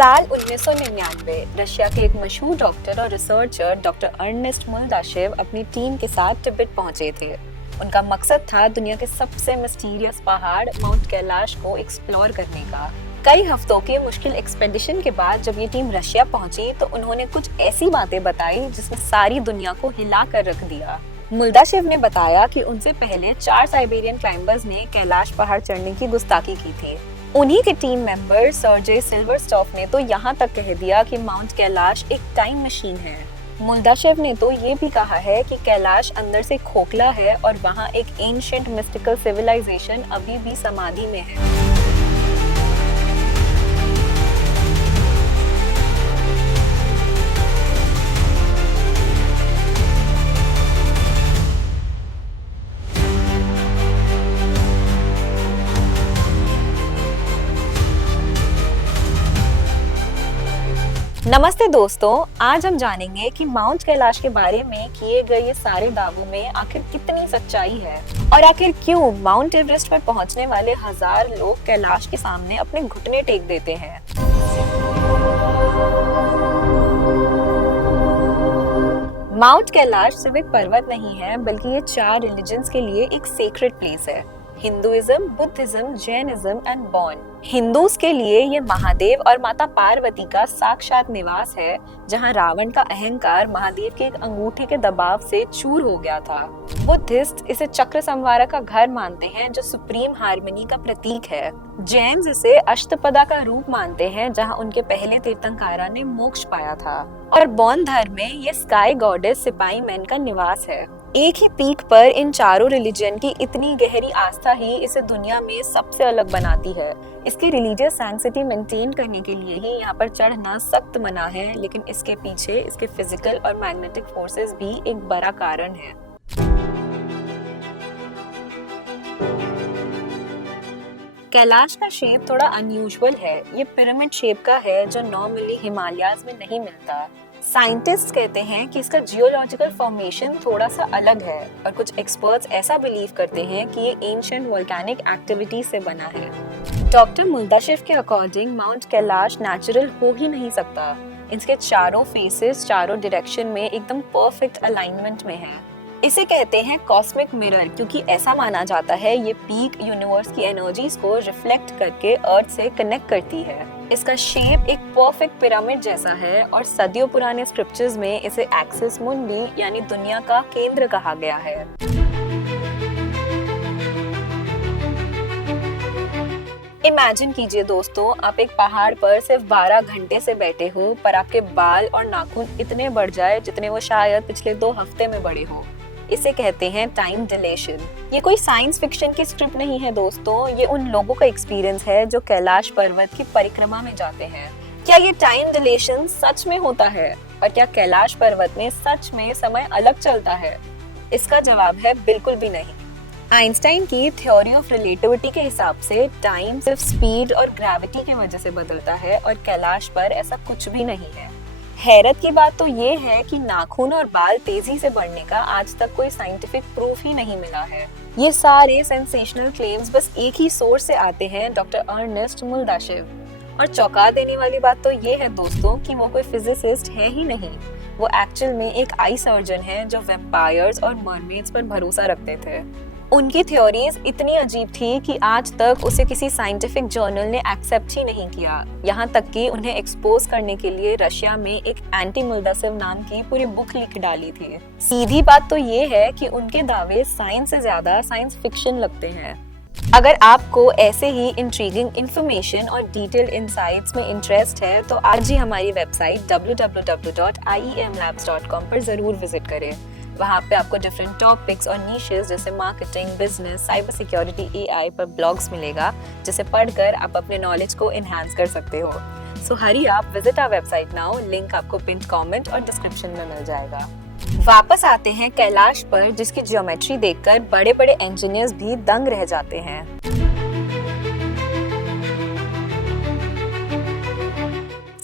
साल 1999 रशिया के एक मशहूर डॉक्टर और रिसर्चर डॉक्टर अर्नेस्ट मुल्दाशेव अपनी टीम के साथ तिब्बत पहुंचे थे। उनका मकसद था दुनिया के सबसे मिस्टीरियस पहाड़ माउंट कैलाश को एक्सप्लोर करने का। कई हफ्तों की मुश्किल एक्सपेडिशन के बाद जब ये टीम रशिया पहुंची तो उन्होंने कुछ ऐसी बातें बताई जिसने सारी दुनिया को हिला कर रख दिया। मुल्दाशेव ने बताया कि उनसे पहले 4 साइबेरियन क्लाइंबर्स ने कैलाश पहाड़ चढ़ने की गुस्ताखी की थी। उन्हीं के टीम मेंबर सर्जेई सिल्वरस्टॉफ ने तो यहाँ तक कह दिया कि माउंट कैलाश एक टाइम मशीन है। मुल्दाशेव ने तो ये भी कहा है कि कैलाश अंदर से खोखला है और वहाँ एक एंशिएंट मिस्टिकल सिविलाइजेशन अभी भी समाधि में है। नमस्ते दोस्तों, आज हम जानेंगे कि माउंट कैलाश के बारे में किए गए ये सारे दावों में आखिर कितनी सच्चाई है और आखिर क्यों माउंट एवरेस्ट पर पहुंचने वाले 1000 लोग कैलाश के सामने अपने घुटने टेक देते हैं। माउंट कैलाश सिर्फ एक पर्वत नहीं है, बल्कि ये 4 रिलीजन्स के लिए एक सेक्रेड प्लेस है। Hinduism, Buddhism, Jainism and Bon. Hindus के लिए ये महादेव और माता पार्वती का साक्षात निवास है, जहाँ रावण का अहंकार महादेव के एक अंगूठे के दबाव से चूर हो गया था। बुद्धिस्ट इसे चक्र संवारा का घर मानते हैं, जो सुप्रीम हार्मनी का प्रतीक है। जैन इसे अष्टपदा का रूप मानते हैं, जहाँ उनके पहले तीर्थंकारा ने मोक्ष पाया था। और बौन धर्म में ये स्काई गॉडेस सिपाही मैन का निवास है। एक ही पीक पर इन चारों रिलीजन की इतनी गहरी आस्था ही इसे दुनिया में सबसे अलग बनाती है। इसकी रिलीजियस सैंक्टिटी मेंटेन करने के लिए ही यहाँ पर चढ़ना सख्त मना है, लेकिन इसके पीछे इसके फिजिकल और मैग्नेटिक फोर्सेस भी एक बड़ा कारण है। कैलाश का शेप थोड़ा अनयूजुअल है। ये पिरामिड शेप का है, जो नॉर्मली हिमालयाज में नहीं मिलता। साइंटिस्ट कहते हैं कि इसका जियोलॉजिकल फॉर्मेशन थोड़ा सा अलग है और कुछ एक्सपर्ट्स ऐसा बिलीव करते हैं कि ये एंशिएंट वोल्केनिक एक्टिविटी से बना है। डॉक्टर मुल्दाशेव के अकॉर्डिंग माउंट कैलाश नेचुरल हो ही नहीं सकता। इसके चारों फेसेस चारों डायरेक्शन में एकदम परफेक्ट अलाइनमेंट में है। इसे कहते हैं कॉस्मिक मिरर, क्योंकि ऐसा माना जाता है ये पीक यूनिवर्स की एनर्जीज को रिफ्लेक्ट करके अर्थ से कनेक्ट करती है। इसका शेप एक परफेक्ट पिरामिड जैसा है और सदियों पुराने स्क्रिप्चर्स में इसे एक्सिस मुंडी यानी दुनिया का केंद्र कहा गया है। इमेजिन कीजिए दोस्तों, आप एक पहाड़ पर सिर्फ 12 घंटे से बैठे हो, पर आपके बाल और नाखून इतने बढ़ जाए जितने वो शायद पिछले 2 हफ्ते में बढ़े हो। इसे कहते हैं टाइम डिलेशन। ये कोई साइंस फिक्शन की स्क्रिप्ट नहीं है दोस्तों, ये उन लोगों का एक्सपीरियंस है जो कैलाश पर्वत की परिक्रमा में जाते हैं। क्या ये टाइम डिलेशन सच में होता है और क्या कैलाश पर्वत में सच में समय अलग चलता है? इसका जवाब है बिल्कुल भी नहीं। आइंस्टाइन की थ्योरी ऑफ रिलेटिविटी के हिसाब से टाइम सिर्फ स्पीड और ग्रेविटी की वजह से बदलता है और कैलाश पर ऐसा कुछ भी नहीं है। हैरत की बात तो ये है कि नाखून और बाल तेजी से बढ़ने का आज तक कोई साइंटिफिक प्रूफ ही नहीं मिला है। ये सारे सेंसेशनल क्लेम्स बस एक ही सोर्स से आते हैं, डॉक्टर अर्नेस्ट मुल्दाशेव। और चौंका देने वाली बात तो ये है दोस्तों कि वो कोई फिजिसिस्ट है ही नहीं। वो एक्चुअल में एक आई सर्जन है जो वैम्पायर्स और मरमेड्स पर भरोसा रखते थे। उनकी थ्योरीज इतनी अजीब थी कि आज तक उसे किसी साइंटिफिक जर्नल ने एक्सेप्ट ही नहीं किया। यहाँ तक कि उन्हें एक्सपोज करने के लिए रशिया में एक एंटी मुल्दाशेव नाम की पूरी बुक लिख डाली थी। सीधी बात तो ये है कि उनके दावे साइंस से ज्यादा साइंस फिक्शन लगते हैं। अगर आपको ऐसे ही इंट्रीगिंग इंफॉर्मेशन और डिटेल्ड इनसाइट्स में इंटरेस्ट है तो आज ही हमारी वेबसाइट www.iemlabs.com पर जरूर विजिट करें। वहाँ पे आपको डिफरेंट टॉपिक्स और नीशेस जैसे marketing, business, cyber security, AI पर ब्लॉग्स मिलेगा, जिसे पढ़कर आप अपने नॉलेज को एनहांस कर सकते हो। सो हरी आप visit our website now. Link आपको पिन कमेंट और डिस्क्रिप्शन में मिल जाएगा। वापस आते हैं कैलाश पर, जिसकी ज्योमेट्री देखकर बड़े-बड़े इंजीनियर्स भी दंग रह जाते हैं।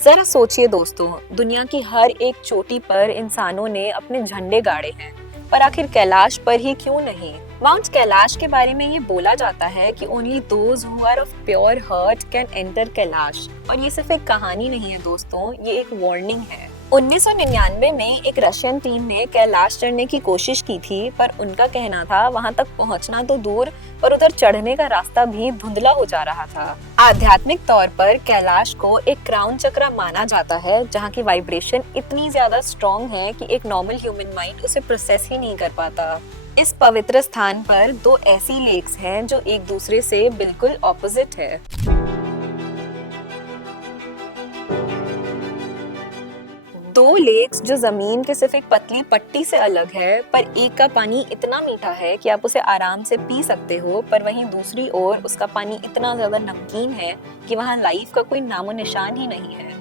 जरा सोचिए दोस्तों, दुनिया की हर एक चोटी पर इंसानों ने अपने झंडे गाड़े हैं, पर आखिर कैलाश पर ही क्यों नहीं? माउंट कैलाश के बारे में ये बोला जाता है कि only those who are of pure heart can enter Kailash. और ये सिर्फ एक कहानी नहीं है दोस्तों, ये एक वार्निंग है। 1999 में एक रशियन टीम ने कैलाश चढ़ने की कोशिश की थी, पर उनका कहना था वहां तक पहुंचना तो दूर, पर उधर चढ़ने का रास्ता भी धुंधला हो जा रहा था। आध्यात्मिक तौर पर कैलाश को एक क्राउन चक्र माना जाता है, जहां की वाइब्रेशन इतनी ज्यादा स्ट्रॉन्ग है कि एक नॉर्मल ह्यूमन माइंड उसे प्रोसेस ही नहीं कर पाता। इस पवित्र स्थान पर दो ऐसी लेक्स हैं जो एक दूसरे से बिल्कुल ऑपोजिट है। दो लेक्स जो जमीन के सिर्फ एक पतली पट्टी से अलग है, पर एक का पानी इतना मीठा है कि आप उसे आराम से पी सकते हो, पर वहीं दूसरी ओर उसका पानी इतना ज्यादा नमकीन है कि वहाँ लाइफ का कोई नामो निशान ही नहीं है।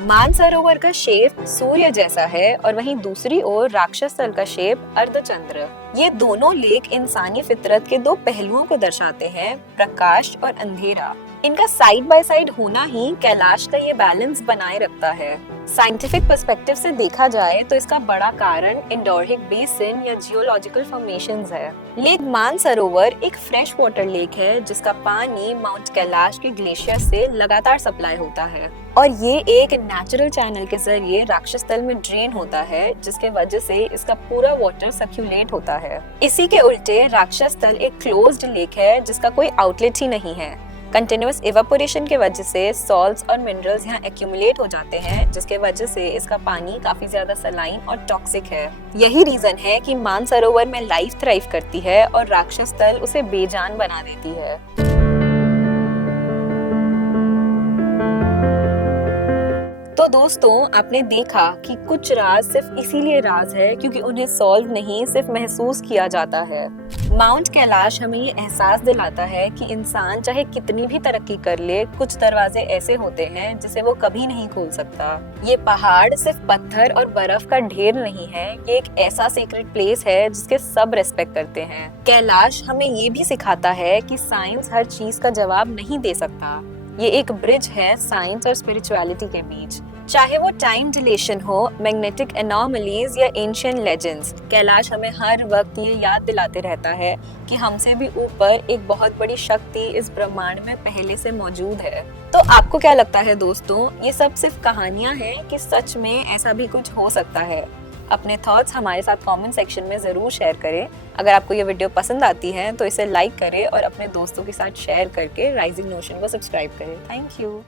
मानसरोवर का शेप सूर्य जैसा है और वहीं दूसरी ओर राक्षस स्थल का शेप अर्धचंद्र। ये दोनों लेक इंसानी फितरत के दो पहलुओं को दर्शाते हैं, प्रकाश और अंधेरा। इनका साइड बाय साइड होना ही कैलाश का ये बैलेंस बनाए रखता है। साइंटिफिक पर्सपेक्टिव से देखा जाए तो इसका बड़ा कारण एंडोर्हिक बेसिन या जियोलॉजिकल फॉर्मेशंस है। लेक मानसरोवर एक फ्रेश वाटर लेक है जिसका पानी माउंट कैलाश के ग्लेशियर से लगातार सप्लाई होता है, और ये एक नेचुरल चैनल के जरिए राक्षस स्थल में ड्रेन होता है, जिसके वजह से इसका पूरा वाटर सर्क्यूलेट होता है। इसी के उल्टे राक्षस स्थल एक क्लोज्ड लेक है जिसका कोई आउटलेट ही नहीं है। कंटिन्यूअस इवेपोरेशन के वजह से सॉल्ट्स और मिनरल्स यहाँ एक्यूमुलेट हो जाते हैं, जिसके वजह से इसका पानी काफी ज्यादा सलाइन और टॉक्सिक है। यही रीजन है कि मानसरोवर में लाइफ थ्राइव करती है और राक्षस स्थल उसे बेजान बना देती है। तो दोस्तों, आपने देखा कि कुछ राज सिर्फ इसीलिए राज है क्योंकि उन्हें सॉल्व नहीं, सिर्फ महसूस किया जाता है। माउंट कैलाश हमें ये एहसास दिलाता है कि इंसान चाहे कितनी भी तरक्की कर ले, कुछ दरवाजे ऐसे होते हैं जिसे वो कभी नहीं खोल सकता। ये पहाड़ सिर्फ पत्थर और बर्फ का ढेर नहीं है, ये एक ऐसा सीक्रेट प्लेस है जिसके सब रेस्पेक्ट करते हैं। कैलाश हमें ये भी सिखाता है कि साइंस हर चीज का जवाब नहीं दे सकता। ये एक ब्रिज है साइंस और स्पिरिचुअलिटी के बीच। चाहे वो टाइम डिलेशन हो, मैग्नेटिक एनॉमलीज या एंशिएंट लेजेंड्स, कैलाश हमें हर वक्त ये याद दिलाते रहता है कि हमसे भी ऊपर एक बहुत बड़ी शक्ति इस ब्रह्मांड में पहले से मौजूद है। तो आपको क्या लगता है दोस्तों, ये सब सिर्फ कहानियां हैं कि सच में ऐसा भी कुछ हो सकता है? अपने थॉट्स हमारे साथ कमेंट सेक्शन में ज़रूर शेयर करें। अगर आपको ये वीडियो पसंद आती है तो इसे लाइक करें और अपने दोस्तों के साथ शेयर करके राइजिंग नोशन को सब्सक्राइब करें। Thank you.